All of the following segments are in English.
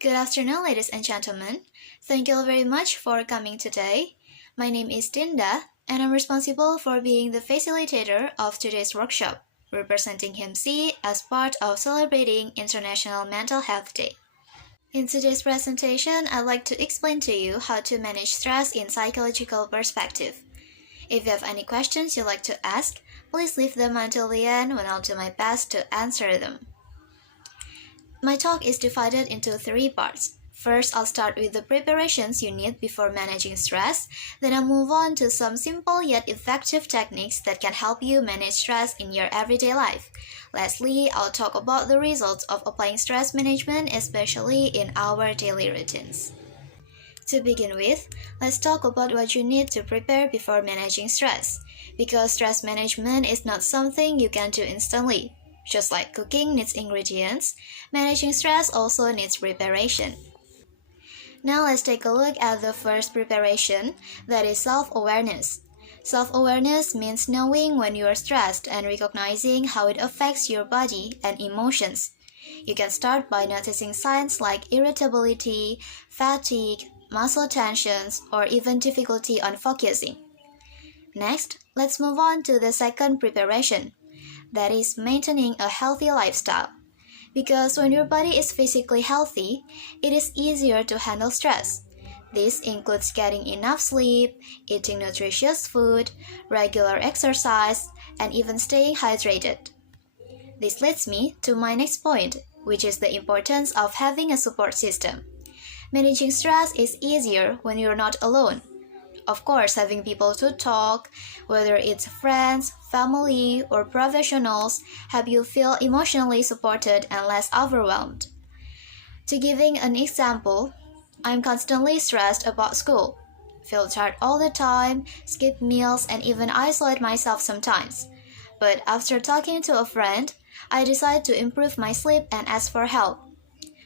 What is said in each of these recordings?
Good afternoon, ladies and gentlemen. Thank you all very much for coming today. My name is Dinda, and I'm responsible for being the facilitator of today's workshop, representing MC as part of celebrating International Mental Health Day. In today's presentation, I'd like to explain to you how to manage stress in psychological perspective. If you have any questions you'd like to ask, please leave them until the end when I'll do my best to answer them. My talk is divided into 3 parts. First, I'll start with the preparations you need before managing stress. Then I'll move on to some simple yet effective techniques that can help you manage stress in your everyday life. Lastly, I'll talk about the results of applying stress management, especially in our daily routines. To begin with, let's talk about what you need to prepare before managing stress. Because stress management is not something you can do instantly. Just like cooking needs ingredients, managing stress also needs preparation. Now let's take a look at the first preparation, that is self-awareness. Self-awareness means knowing when you are stressed and recognizing how it affects your body and emotions. You can start by noticing signs like irritability, fatigue, muscle tensions, or even difficulty on focusing. Next, let's move on to the second preparation. That is maintaining a healthy lifestyle. Because when your body is physically healthy, it is easier to handle stress. This includes getting enough sleep, eating nutritious food, regular exercise, and even staying hydrated. This leads me to my next point, which is the importance of having a support system. Managing stress is easier when you're not alone. Of course, having people to talk, whether it's friends, family, or professionals, help you feel emotionally supported and less overwhelmed. To giving an example, I'm constantly stressed about school, feel tired all the time, skip meals, and even isolate myself sometimes. But after talking to a friend, I decide to improve my sleep and ask for help.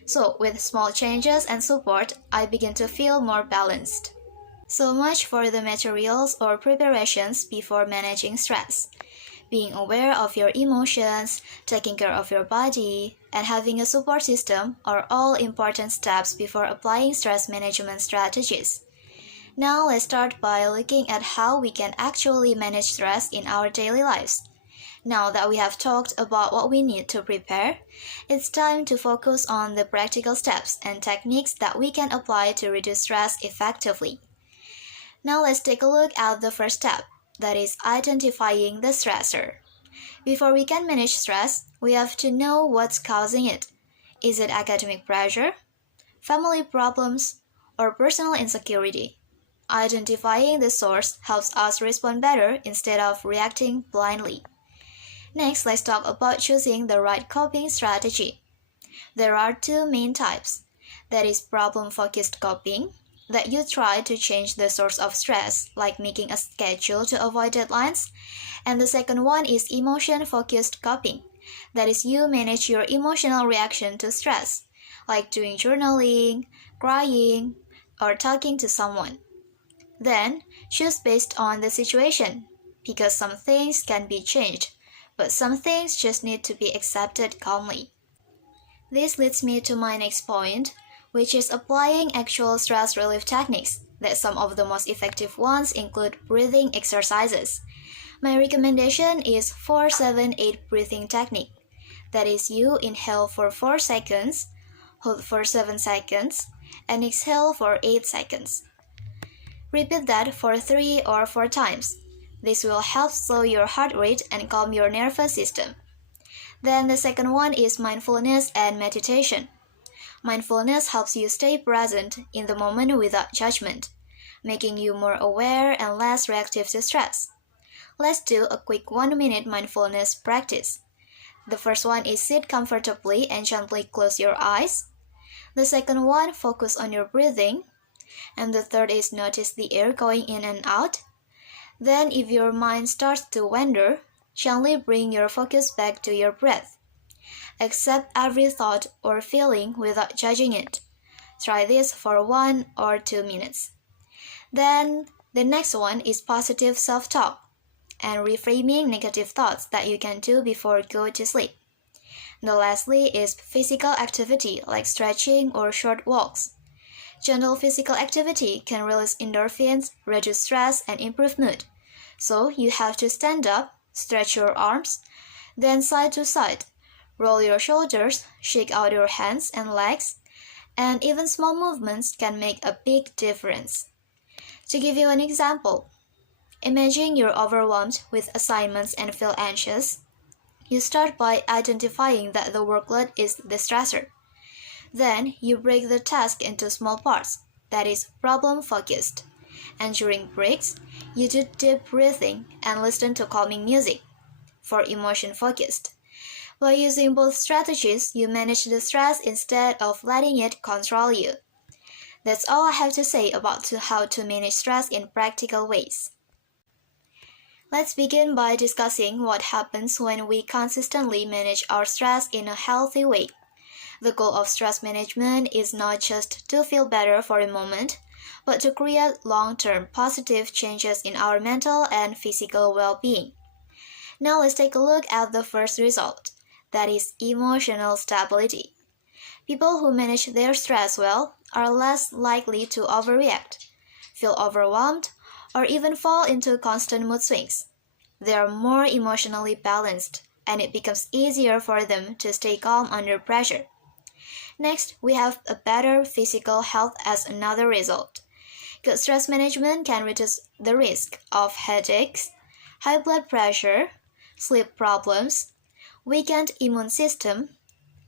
So, with small changes and support, I begin to feel more balanced. So much for the materials or preparations before managing stress. Being aware of your emotions, taking care of your body, and having a support system are all important steps before applying stress management strategies. Now let's start by looking at how we can actually manage stress in our daily lives. Now that we have talked about what we need to prepare, it's time to focus on the practical steps and techniques that we can apply to reduce stress effectively. Now let's take a look at the first step, that is identifying the stressor. Before we can manage stress, we have to know what's causing it. Is it academic pressure, family problems, or personal insecurity? Identifying the source helps us respond better instead of reacting blindly. Next, let's talk about choosing the right coping strategy. There are 2 main types, that is problem-focused coping, that you try to change the source of stress, like making a schedule to avoid deadlines. And the second one is emotion-focused coping. That is, you manage your emotional reaction to stress, like doing journaling, crying, or talking to someone. Then, choose based on the situation, because some things can be changed, but some things just need to be accepted calmly. This leads me to my next point, which is applying actual stress relief techniques, that some of the most effective ones include breathing exercises. My recommendation is 4-7-8 breathing technique. That is, you inhale for 4 seconds, hold for 7 seconds, and exhale for 8 seconds. Repeat that for 3 or 4 times. This will help slow your heart rate and calm your nervous system. Then the second one is mindfulness and meditation. Mindfulness helps you stay present in the moment without judgment, making you more aware and less reactive to stress. Let's do a quick 1-minute mindfulness practice. The first one is sit comfortably and gently close your eyes. The second one, focus on your breathing. And the third is notice the air going in and out. Then if your mind starts to wander, gently bring your focus back to your breath. Accept every thought or feeling without judging it. Try this for 1 or 2 minutes. Then, the next one is positive self-talk and reframing negative thoughts that you can do before go to sleep. The lastly is physical activity like stretching or short walks. Gentle physical activity can release endorphins, reduce stress, and improve mood. So you have to stand up, stretch your arms, then side to side, roll your shoulders, shake out your hands and legs, and even small movements can make a big difference. To give you an example, imagine you're overwhelmed with assignments and feel anxious. You start by identifying that the workload is the stressor. Then you break the task into small parts, that is, problem-focused. And during breaks, you do deep breathing and listen to calming music, for emotion-focused. By using both strategies, you manage the stress instead of letting it control you. That's all I have to say about how to manage stress in practical ways. Let's begin by discussing what happens when we consistently manage our stress in a healthy way. The goal of stress management is not just to feel better for a moment, but to create long-term positive changes in our mental and physical well-being. Now let's take a look at the first result, that is emotional stability. People who manage their stress well are less likely to overreact, feel overwhelmed, or even fall into constant mood swings. They are more emotionally balanced, and it becomes easier for them to stay calm under pressure. Next, we have a better physical health as another result. Good stress management can reduce the risk of headaches, high blood pressure, sleep problems, weakened immune system,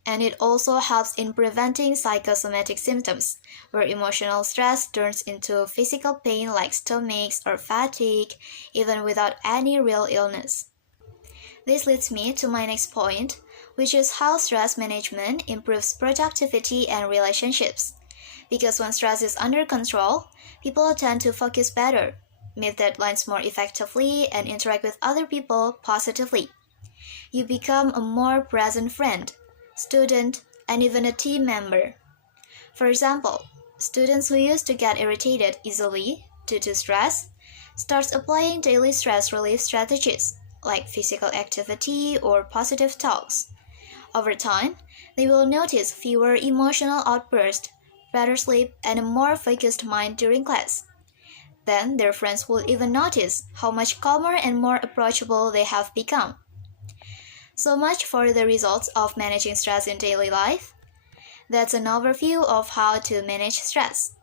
and it also helps in preventing psychosomatic symptoms, where emotional stress turns into physical pain like stomachs or fatigue, even without any real illness. This leads me to my next point, which is how stress management improves productivity and relationships. Because when stress is under control, people tend to focus better, meet deadlines more effectively, and interact with other people positively. You become a more present friend, student, and even a team member. For example, students who used to get irritated easily due to stress start applying daily stress relief strategies like physical activity or positive talks. Over time, they will notice fewer emotional outbursts, better sleep, and a more focused mind during class. Then their friends will even notice how much calmer and more approachable they have become. So much for the results of managing stress in daily life. That's an overview of how to manage stress.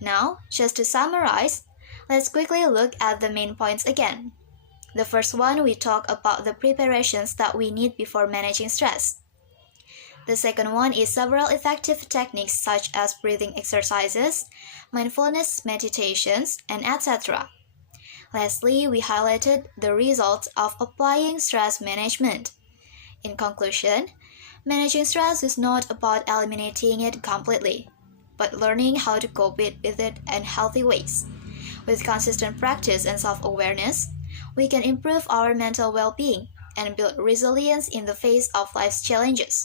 Now, just to summarize, let's quickly look at the main points again. The first one, we talk about the preparations that we need before managing stress. The second one is several effective techniques such as breathing exercises, mindfulness meditations, and etc. Lastly, we highlighted the results of applying stress management. In conclusion, managing stress is not about eliminating it completely, but learning how to cope with it in healthy ways. With consistent practice and self-awareness, we can improve our mental well-being and build resilience in the face of life's challenges.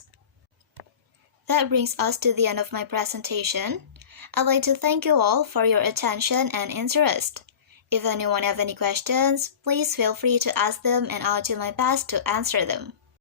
That brings us to the end of my presentation. I'd like to thank you all for your attention and interest. If anyone have any questions, please feel free to ask them and I'll do my best to answer them.